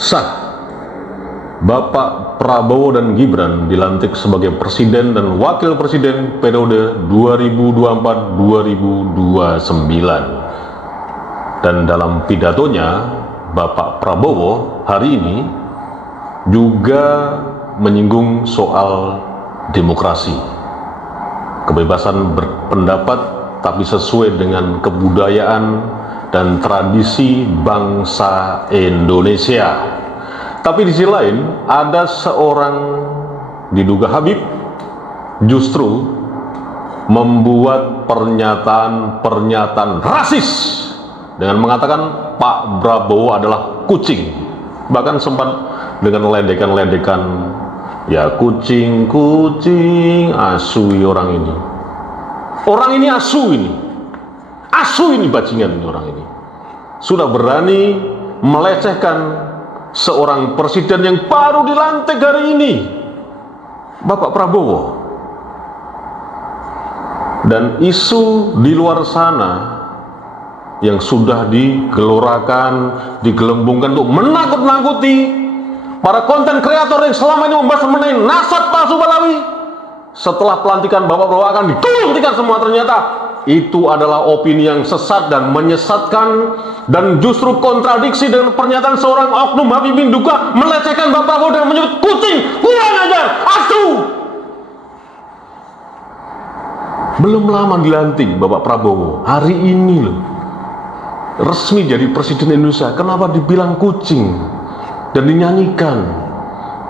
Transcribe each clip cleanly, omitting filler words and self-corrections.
sah Bapak Prabowo dan Gibran dilantik sebagai Presiden dan Wakil Presiden periode 2024-2029. Dan dalam pidatonya, Bapak Prabowo hari ini juga menyinggung soal demokrasi, kebebasan berpendapat tapi sesuai dengan kebudayaan dan tradisi bangsa Indonesia. Tapi di sisi lain, ada seorang diduga Habib justru membuat pernyataan-pernyataan rasis dengan mengatakan Pak Prabowo adalah kucing. Bahkan sempat dengan ledekan-ledekan, ya kucing, asui orang ini. Orang ini asu ini bajingan ini orang ini. Sudah berani melecehkan seorang presiden yang baru dilantik hari ini, Bapak Prabowo. Dan isu di luar sana yang sudah digelorakan, digelembungkan untuk menakut-nakuti para konten kreator yang selama ini membahas mengenai nasab palsu Balawi, setelah pelantikan Bapak Prabowo akan dituntikan semua, ternyata itu adalah opini yang sesat dan menyesatkan, dan justru kontradiksi dengan pernyataan seorang oknum Habib bin Duga melecehkan Bapak Prabowo dengan menyebut kucing, kurang ajar, asu. Belum lama dilantik Bapak Prabowo, hari ini loh resmi jadi Presiden Indonesia, kenapa dibilang kucing dan dinyanyikan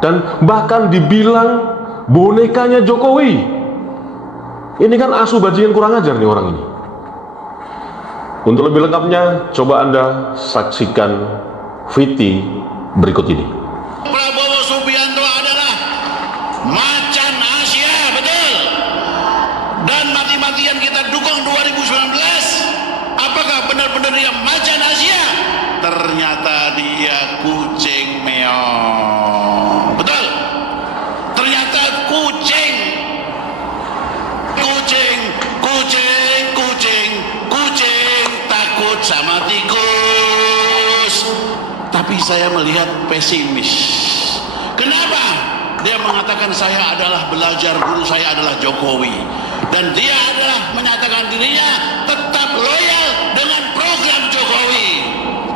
dan bahkan dibilang bonekanya Jokowi? Ini kan asu bajingan kurang ajar nih orang ini. Untuk lebih lengkapnya, coba Anda saksikan VT berikut ini. Prabowo Subianto adalah macan Asia, betul. Dan mati-matian kita dukung 2019. Apakah benar-benar dia macan Asia? Ternyata dia kucing meong. Betul. Ternyata kucing. Kucing takut sama tikus. Tapi saya melihat pesimis. Kenapa? Dia mengatakan saya adalah belajar, guru saya adalah Jokowi, dan dia adalah menyatakan dirinya tetap loyal dengan program Jokowi.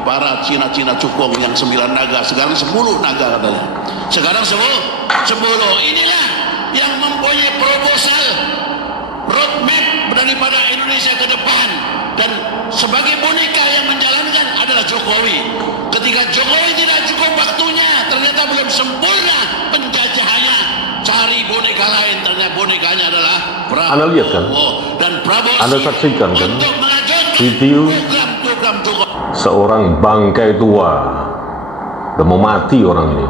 Para Cina-Cina cukong yang 9 naga, sekarang 10 naga katanya. Sekarang 10. Inilah yang mempunyai proposal roadmap daripada Indonesia ke depan, dan sebagai boneka yang menjalankan adalah Jokowi. Ketika Jokowi tidak cukup waktunya, ternyata belum sempurna penjajahannya, cari boneka lain, ternyata bonekanya adalah Prabowo. Anda lihat kan? Dan Prabowo Anda saksikan kan video program Jokowi. Seorang bangkai tua, udah mau mati orang ini,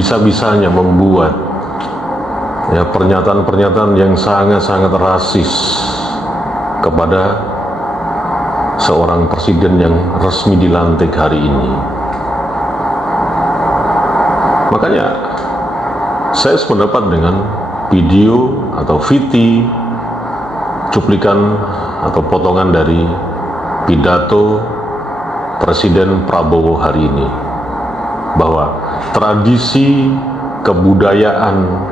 bisa-bisanya membuat ya pernyataan-pernyataan yang sangat-sangat rasis kepada seorang presiden yang resmi dilantik hari ini. Makanya saya sependapat dengan video atau VT cuplikan atau potongan dari pidato Presiden Prabowo hari ini, bahwa tradisi kebudayaan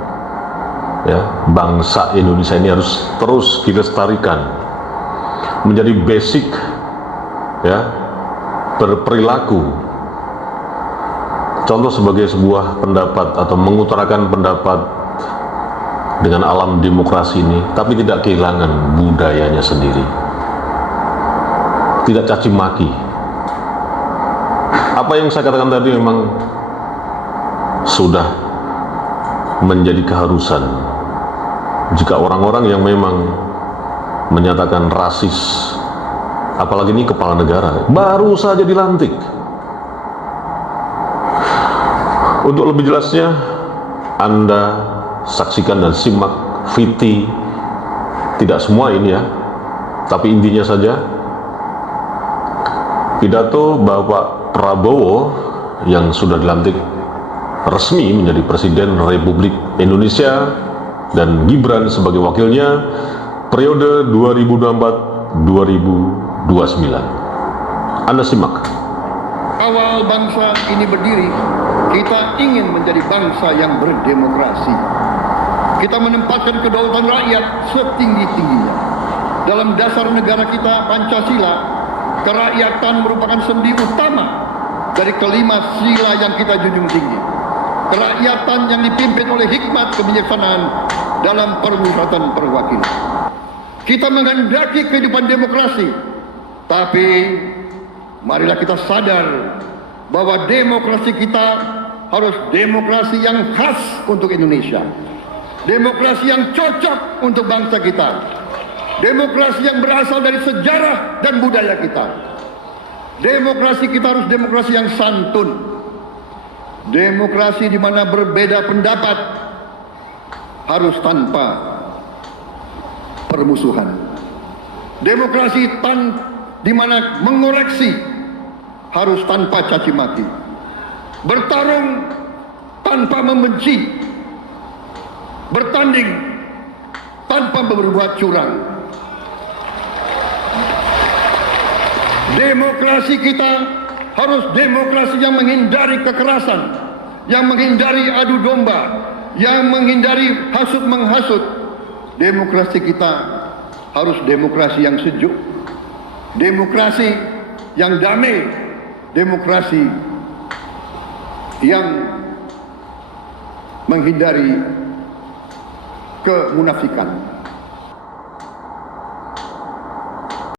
ya bangsa Indonesia ini harus terus dilestarikan, menjadi basic ya berperilaku. Contoh sebagai sebuah pendapat atau mengutarakan pendapat dengan alam demokrasi ini, tapi tidak kehilangan budayanya sendiri, tidak caci maki. Apa yang saya katakan tadi memang sudah menjadi keharusan. Jika orang-orang yang memang menyatakan rasis, apalagi ini kepala negara baru saja dilantik. Untuk lebih jelasnya, Anda saksikan dan simak VT, tidak semua ini ya, tapi intinya saja pidato Bapak Prabowo yang sudah dilantik resmi menjadi Presiden Republik Indonesia dan Gibran sebagai wakilnya periode 2024-2029. Anda simak. awal bangsa ini berdiri, kita ingin menjadi bangsa yang berdemokrasi. Kita menempatkan kedaulatan rakyat setinggi-tingginya. Dalam dasar negara kita, Pancasila, kerakyatan merupakan sendi utama dari kelima sila yang kita junjung tinggi. Kerakyatan yang dipimpin oleh hikmat kebijaksanaan dalam permusyawaratan perwakilan. Kita menghendaki kehidupan demokrasi, tapi marilah kita sadar bahwa demokrasi kita harus demokrasi yang khas untuk Indonesia. Demokrasi yang cocok untuk bangsa kita. Demokrasi yang berasal dari sejarah dan budaya kita. Demokrasi kita harus demokrasi yang santun. Demokrasi di mana berbeda pendapat harus tanpa permusuhan. Demokrasi di mana mengoreksi harus tanpa caci maki. Bertarung tanpa membenci. Bertanding tanpa berbuat curang. Demokrasi kita harus demokrasi yang menghindari kekerasan, yang menghindari adu domba, yang menghindari hasut menghasut. Demokrasi kita harus demokrasi yang sejuk, demokrasi yang damai, demokrasi yang menghindari kemunafikan.